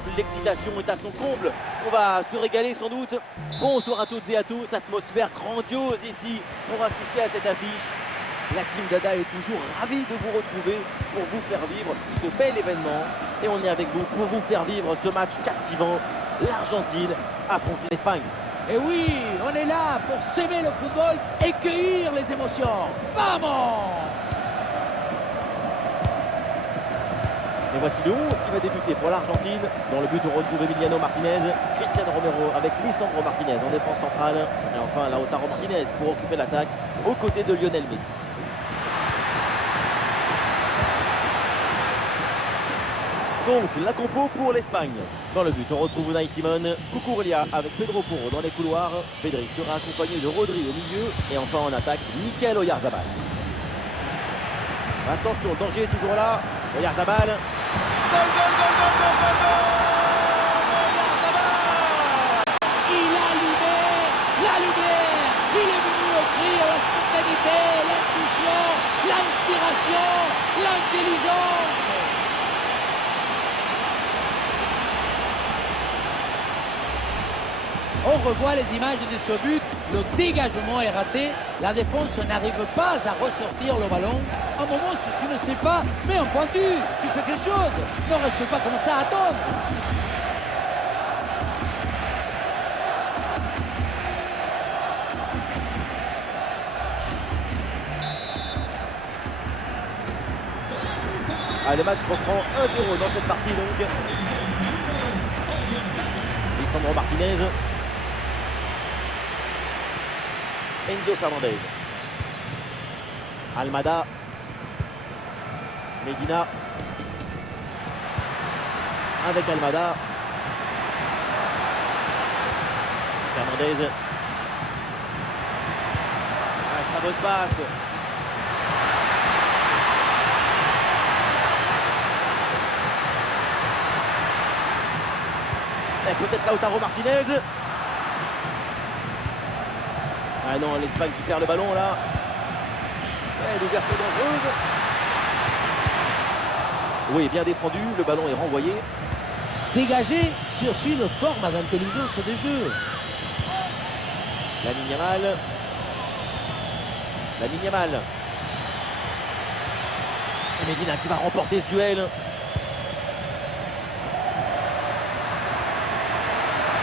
incroyable, l'excitation est à son comble. On va se régaler sans doute. Bonsoir à toutes et à tous, atmosphère grandiose ici pour assister à cette affiche. La team Dada est toujours ravie de vous retrouver pour vous faire vivre ce bel événement. Et on est avec vous pour vous faire vivre ce match captivant. L'Argentine affronte l'Espagne. Et oui, on est là pour s'aimer le football et cueillir les émotions. Vamos! Et voici le 11 qui va débuter pour l'Argentine. Dans le but, on retrouve Emiliano Martinez, Cristiano Romero avec Lisandro Martinez en défense centrale. Et enfin, Lautaro Martinez pour occuper l'attaque aux côtés de Lionel Messi. Donc, la compo pour l'Espagne. Dans le but, on retrouve Unai Simon, Cucurella avec Pedro Porro dans les couloirs. Pedri sera accompagné de Rodri au milieu. Et enfin, en attaque, Mikel Oyarzabal. Attention, le danger est toujours là. Oyarzabal. Gol, gol, gol, gol, gol, gol, gol. Oyarzabal. Il a allumé la lumière. Il est venu offrir la spontanéité, l'intuition, l'inspiration, l'intelligence. On revoit les images de ce but. Le dégagement est raté. La défense n'arrive pas à ressortir le ballon. À un moment, si tu ne sais pas, mets un pointu. Tu fais quelque chose. Ne reste pas comme ça à attendre. Ah, le match reprend 1-0 dans cette partie donc. Lisandro Martinez. Enzo Fernandez. Almada. Medina. Avec Almada. Fernandez. Ah, très bonne passe. Et peut-être Lautaro Martinez. Ah non, l'Espagne qui perd le ballon là. Et l'ouverture dangereuse. Oui, bien défendu, le ballon est renvoyé. Dégager sur une forme d'intelligence de jeu. Lamine Yamal. Lamine Yamal. Et Medina qui va remporter ce duel.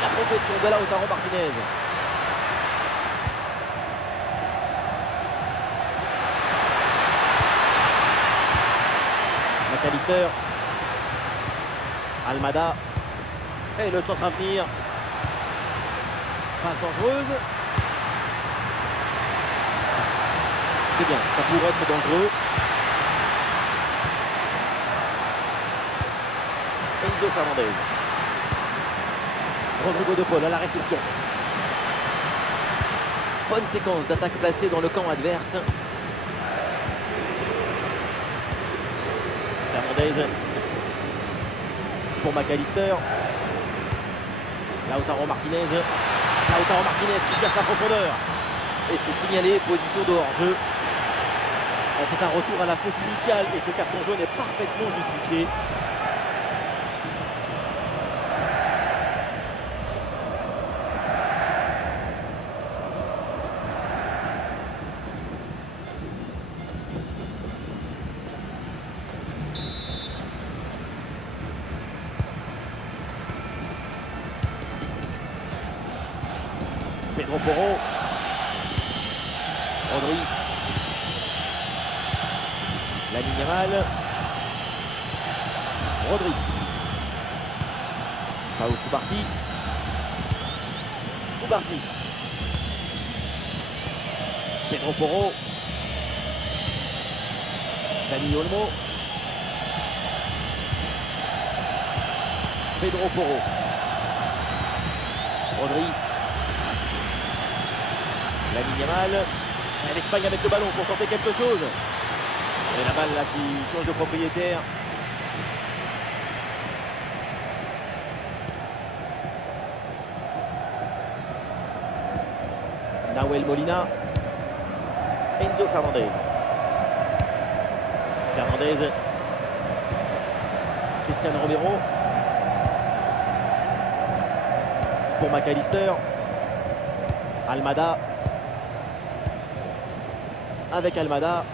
La progression de Lautaro Martinez. McAllister. Almada. Et le centre à venir. Passe dangereuse. C'est bien, ça pourrait être dangereux. Enzo Fernandez. Rodrigo de Paul à la réception. Bonne séquence d'attaque placée dans le camp adverse. Fernandez pour McAllister. Lautaro Martinez. Lautaro Martinez qui cherche la profondeur. Et c'est signalé, position de hors-jeu. C'est un retour à la faute initiale et ce carton jaune est parfaitement justifié. Pedro Porro. Rodri. Lamine Yamal. Rodri. Paul Cubarsí. Cubarsí. Pedro Porro. Dani Olmo. Pedro Porro. Rodri. Lamine Yamal. L'Espagne avec le ballon pour tenter quelque chose. Et la balle là qui change de propriétaire. Nahuel Molina. Enzo Fernandez. Fernandez. Cristiano Romero. pour McAllister. Almada. Avec Almada.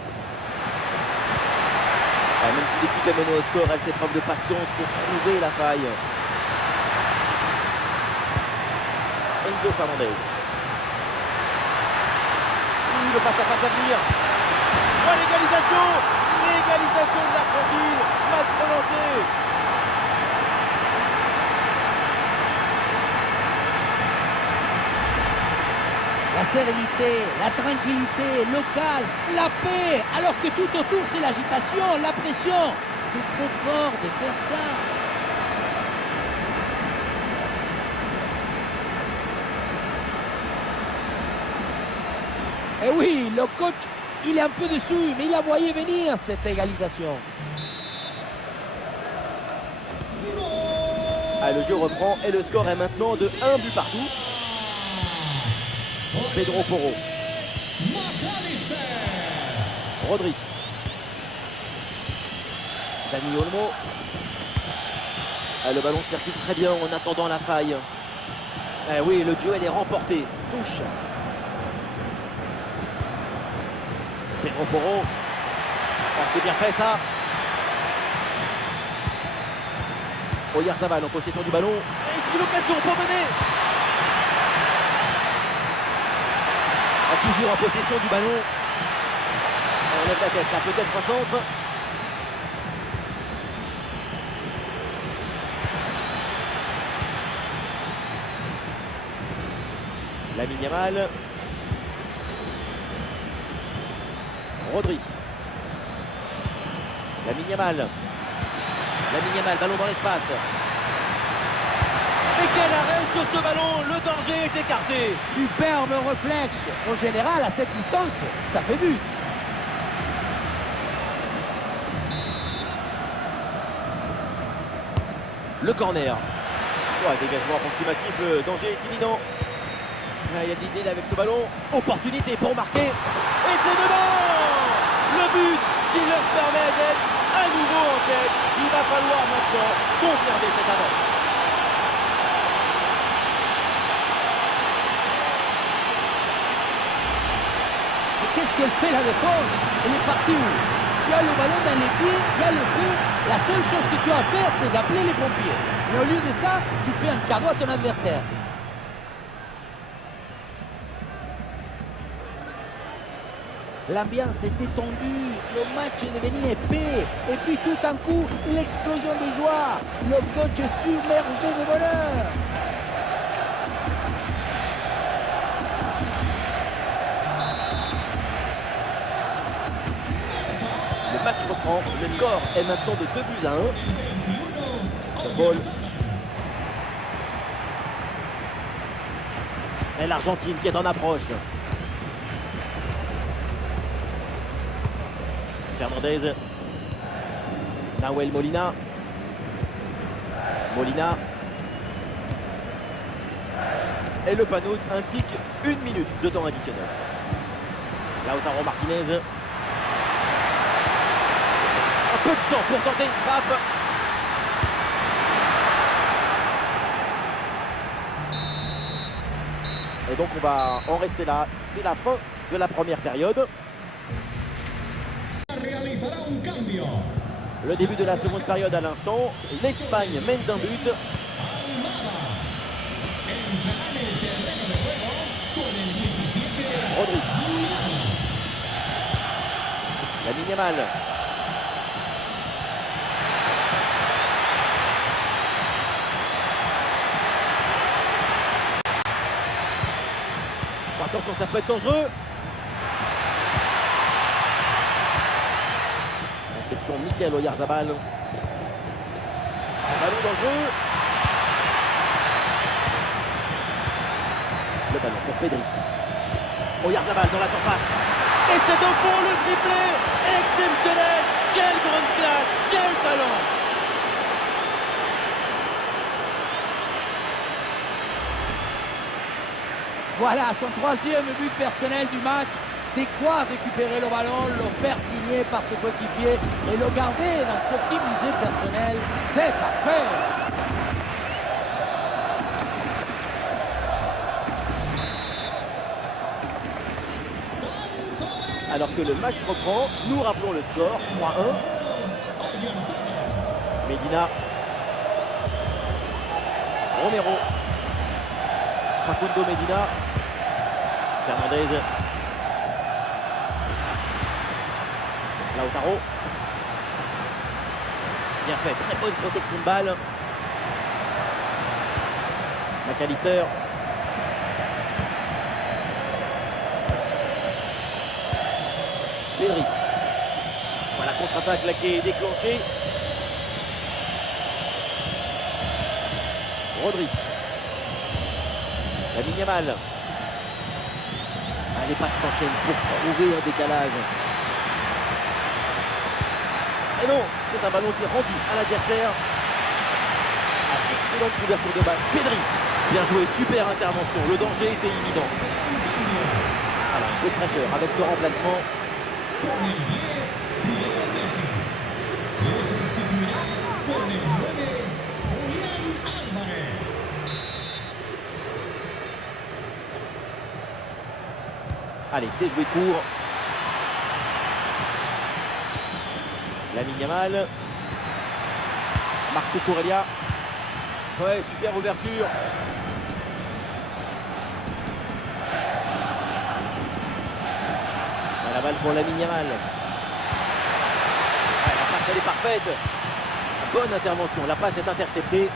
Même si l'équipe est menée au score, elle fait preuve de patience pour trouver la faille. Enzo Fernandez. Le face-à-face à venir. Oh, l'égalisation. L'égalisation de l'Argentine. Match relancé. La sérénité, la tranquillité, le calme, la paix, alors que tout autour c'est l'agitation, la pression. C'est très fort de faire ça. Et oui, le coach, il est un peu dessus, mais il a voyé venir cette égalisation. Ah, le jeu reprend et le score est maintenant de 1 but partout. Pedro Porro. Rodri. Dani Olmo. Ah, le ballon circule très bien en attendant la faille. Ah, oui, le duel est remporté. Touche. Pedro Porro. Oh, c'est bien fait ça. Oyarzabal en possession du ballon. Et ici l'occasion pour mener. Toujours en possession du ballon. On enlève la tête là, peut-être un centre. Lamine Yamal. Rodri. Lamine Yamal. Lamine Yamal, ballon dans l'espace. Et quel arrêt sur ce ballon, le danger est écarté. Superbe réflexe. En général, à cette distance, ça fait but. Le corner. Oh, dégagement approximatif, le danger est imminent. Ah, il y a de l'idée là avec ce ballon. Opportunité pour marquer. Et c'est dedans. Le but qui leur permet d'être à nouveau en tête. Il va falloir maintenant conserver cette avance. Qu'est-ce qu'elle fait la défense? Elle est partie où? Tu as le ballon dans les pieds, il y a le feu. La seule chose que tu as à faire, c'est d'appeler les pompiers. Mais au lieu de ça, tu fais un cadeau à ton adversaire. L'ambiance était tendue, le match est devenu épais. Et puis tout d'un coup, l'explosion de joie. Le coach est submergé de bonheur. Le match reprend, le score est maintenant de 2-1. De Paul. Et l'Argentine qui est en approche. Fernandez. Nahuel Molina. Molina. Et le panneau indique 1 minute de temps additionnel. Lautaro Martinez. Un peu de champ pour tenter une frappe. Et donc on va en rester là. C'est la fin de la première période. Le début de la seconde période à l'instant. L'Espagne mène d'un but. Rodri. Lamine Yamal. Attention, ça peut être dangereux. Réception Mikel Oyarzabal. Un ballon dangereux. Le ballon pour Pedri. Oyarzabal dans la surface. Et c'est au fond le triplé. Exceptionnel. Quelle grande classe. Quel talent. Voilà son troisième but personnel du match. De quoi récupérer le ballon, le faire signer par ses coéquipiers et le garder dans ce petit musée personnel. C'est parfait. alors que le match reprend. Nous rappelons le score, 3-1. Medina. Romero. Facundo Medina. Fernandez. Lautaro. Bien fait, très bonne protection de balle. McAllister. Pedri. Voilà, contre-attaque là qui est déclenchée. Rodri. Lamine Yamal. Les passes s'enchaînent pour trouver un décalage. Et non, c'est un ballon qui est rendu à l'adversaire. Excellente couverture de balle. Pedri. Bien joué, super intervention. Le danger était imminent. Alors, un peu de fraîcheur avec ce remplacement. Allez, c'est joué court. Lamine Yamal. Marco Corellia. Ouais, super ouverture. La balle pour Lamine Yamal. Ouais, la passe, elle est parfaite. Bonne intervention. La passe est interceptée.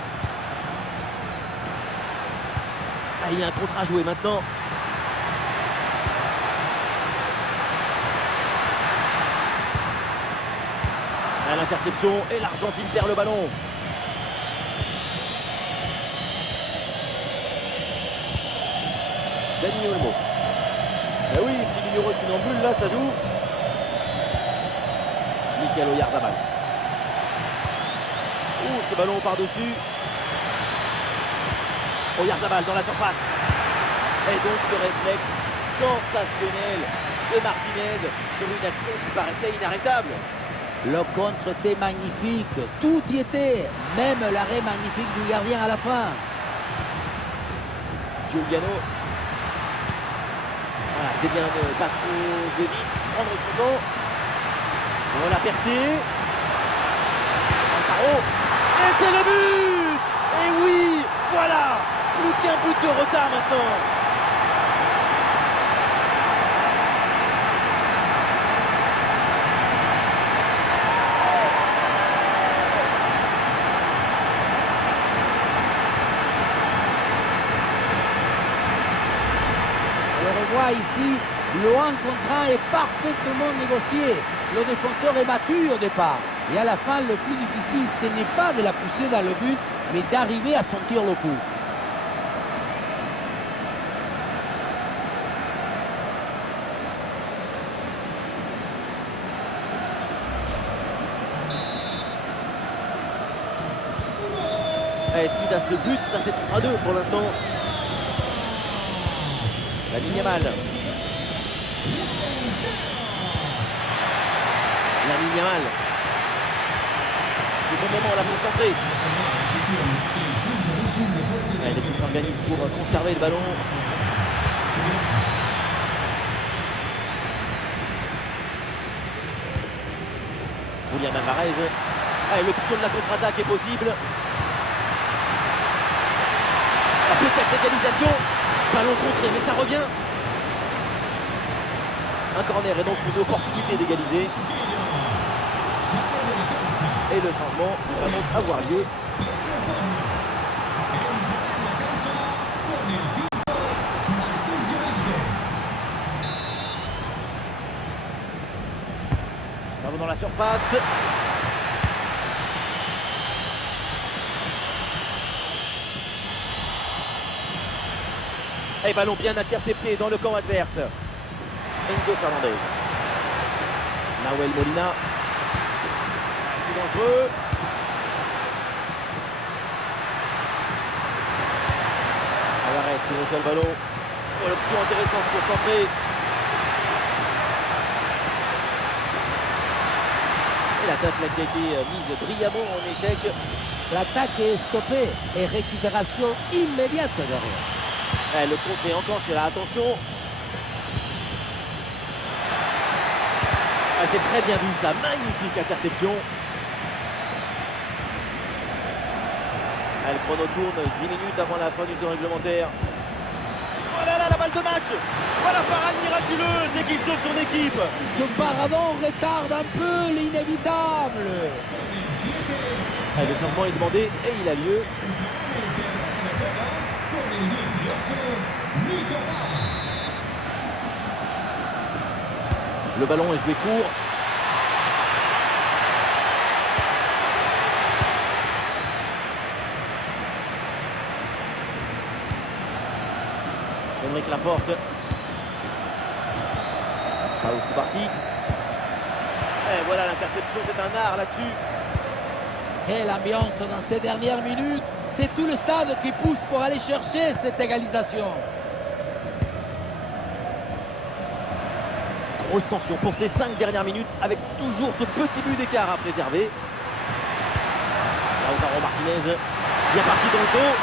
Ah, il y a un contre à jouer maintenant. À l'interception et l'Argentine perd le ballon. Dani Olmo. Eh oui, petit numéro de funambule, là, ça joue. Mikel Oyarzabal. Ouh, ce ballon par-dessus. Oyarzabal dans la surface. Et donc le réflexe sensationnel de Martinez sur une action qui paraissait inarrêtable. Le contre était magnifique, tout y était, même l'arrêt magnifique du gardien à la fin. Giuliano. Voilà, c'est bien de pas trop jouer vite, prendre son temps. On l'a percé. Lautaro. Et c'est le but! Et oui, voilà! Plus qu'un but de retard maintenant. Ici, le 1 contre 1 est parfaitement négocié. Le défenseur est battu au départ. Et à la fin, le plus difficile, ce n'est pas de la pousser dans le but, mais d'arriver à sentir le coup. Et suite à ce but, ça fait 3-2 pour l'instant. Lamine Yamal. Lamine Yamal. C'est le bon moment là pour centrer. L'équipe s'organise pour conserver le ballon. Julian Alvarez. L'option de la contre-attaque est possible. Peut-être l'égalisation. Ballon contré, mais ça revient. Un corner et donc une opportunité d'égaliser. Et le changement va donc avoir lieu. Ballon dans la surface. Et ballon bien intercepté dans le camp adverse. Enzo Fernandez. Nahuel Molina. C'est dangereux. Alvarez qui reçoit le ballon. Oh, l'option intéressante pour centrer. Et l'attaque là qui a été mise brillamment en échec. L'attaque est stoppée et récupération immédiate derrière. Le contre est enclenché là, attention. c'est très bien vu ça, magnifique interception. Le chrono tourne 10 minutes avant la fin du temps réglementaire. Voilà là, la balle de match. Voilà la parade miraculeuse et qui sauve son équipe. Ce paravent retarde un peu l'inévitable. Le changement est demandé et il a lieu. Le ballon est joué court. Aymeric Laporte. Paolo Cubarsí. Et voilà l'interception, c'est un art là-dessus. Quelle ambiance dans ces dernières minutes. C'est tout le stade qui pousse pour aller chercher cette égalisation. Grosse tension pour ces 5 dernières minutes avec toujours ce petit but d'écart à préserver. Lautaro Martinez, bien parti dans le dos.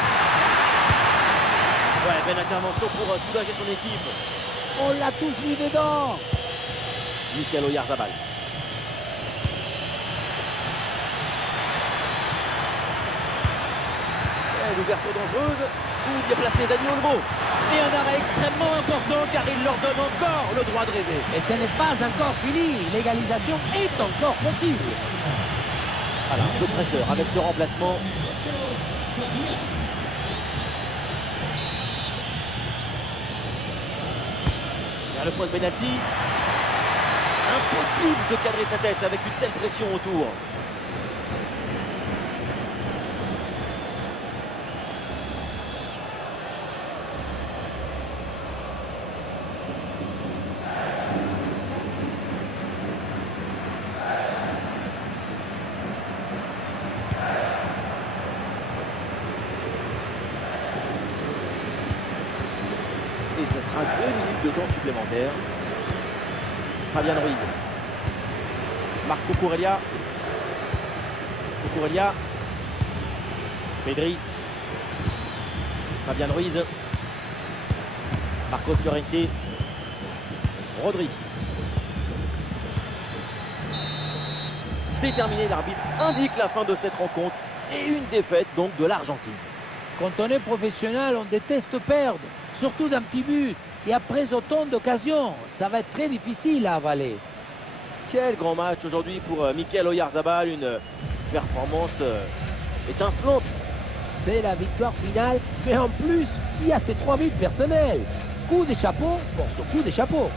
Ouais, belle intervention pour soulager son équipe. On l'a tous mis dedans. Mikel Oyarzabal. L'ouverture dangereuse. Ou bien placé Dani Olmo. Et un arrêt extrêmement important car il leur donne encore le droit de rêver. Et ce n'est pas encore fini. L'égalisation est encore possible. Voilà, un peu de fraîcheur avec ce remplacement. Vers le point de pénalty. Impossible de cadrer sa tête avec une telle pression autour. Et ce sera 2 minutes de temps supplémentaire. Fabian Ruiz. Marco Cucurella. Cucurella. Pedri. Fabian Ruiz. Marcos Llorente. Rodri. C'est terminé, l'arbitre indique la fin de cette rencontre et une défaite donc de l'Argentine. Quand on est professionnel, on déteste perdre, surtout d'un petit but. Et après autant d'occasions, ça va être très difficile à avaler. Quel grand match aujourd'hui pour Mikel Oyarzabal, une performance étincelante. C'est la victoire finale, mais en plus, il y a ces 3 buts personnels. Coup des chapeaux pour ce coup des chapeaux.